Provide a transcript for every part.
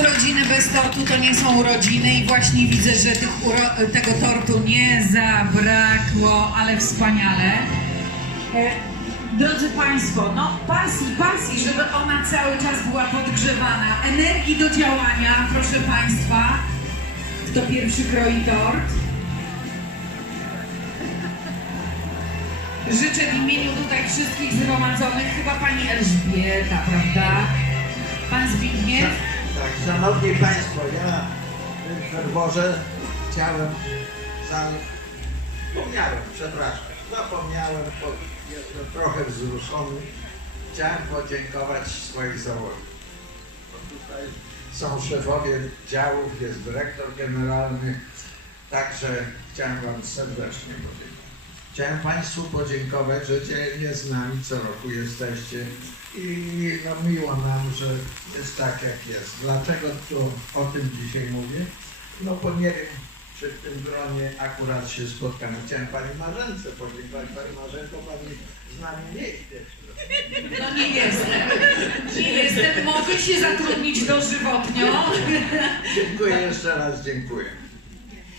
urodziny bez tortu to nie są urodziny i właśnie widzę, że tego tortu nie zabrakło, ale wspaniale. E, Drodzy Państwo, no pasji, pasji, żeby ona cały czas była podgrzewana. Energii do działania, proszę Państwa. Kto pierwszy kroi tort? Życzę w imieniu tutaj wszystkich zgromadzonych, chyba Pani Elżbieta, prawda? Pan Zbigniew? Tak, szanowni Państwo, ja w tym ferworze chciałem, za... zapomniałem, przepraszam, zapomniałem, bo jestem trochę wzruszony. Chciałem podziękować swoich. Bo tutaj są szefowie działów, jest dyrektor generalny, także chciałem Wam serdecznie podziękować. Chciałem Państwu podziękować, że dzielnie z nami co roku jesteście i no miło nam, że jest tak jak jest. Dlaczego tu o tym dzisiaj mówię? No bo nie wiem, czy w tym gronie akurat się spotkamy. Chciałem Pani Marzence podziękować. Pani Marzenko, Pani z nami nie jest. No nie jestem. Nie jestem. Mogę się zatrudnić dożywotnio. Dziękuję jeszcze raz, dziękuję.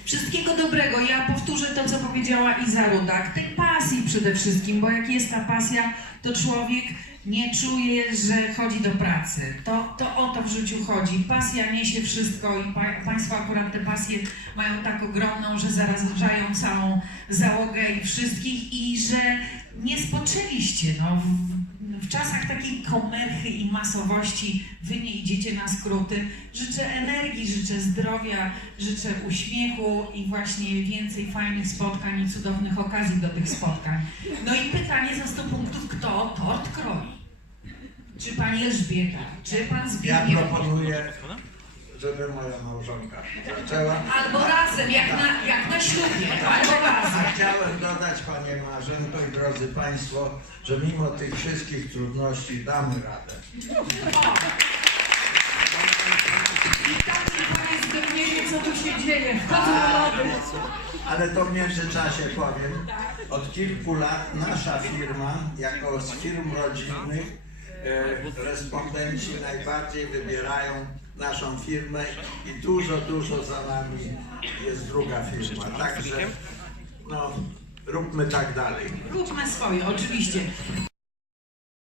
Wszystkiego dobrego. Ja powtórzę to, co powiedziała Iza Rudak. Tej pasji przede wszystkim, bo jak jest ta pasja, to człowiek nie czuje, że chodzi do pracy. To, to o to w życiu chodzi. Pasja niesie wszystko i pa, Państwo akurat te pasje mają tak ogromną, że zarażają całą załogę i wszystkich i że nie spoczęliście. No, w, czasach takiej komerchy i masowości wy nie idziecie na skróty. Życzę energii, życzę zdrowia, życzę uśmiechu i właśnie więcej fajnych spotkań i cudownych okazji do tych spotkań. No i pytanie za 100 punktów, kto tort kroi? Czy pani Elżbieta? Czy pan Ja Zbigniew? proponuję, żeby moja małżonka zaczęła. Albo razem, jak na, jak na ślubie, albo Panie Marzenko i drodzy Państwo, że mimo tych wszystkich trudności damy radę. Tak co tu się dzieje. Lody. Ale to w międzyczasie powiem, od kilku lat nasza firma, jako z firm rodzinnych, e, respondenci najbardziej wybierają naszą firmę i dużo, dużo za nami jest druga firma. Także no, róbmy tak dalej. Róbmy swoje, oczywiście.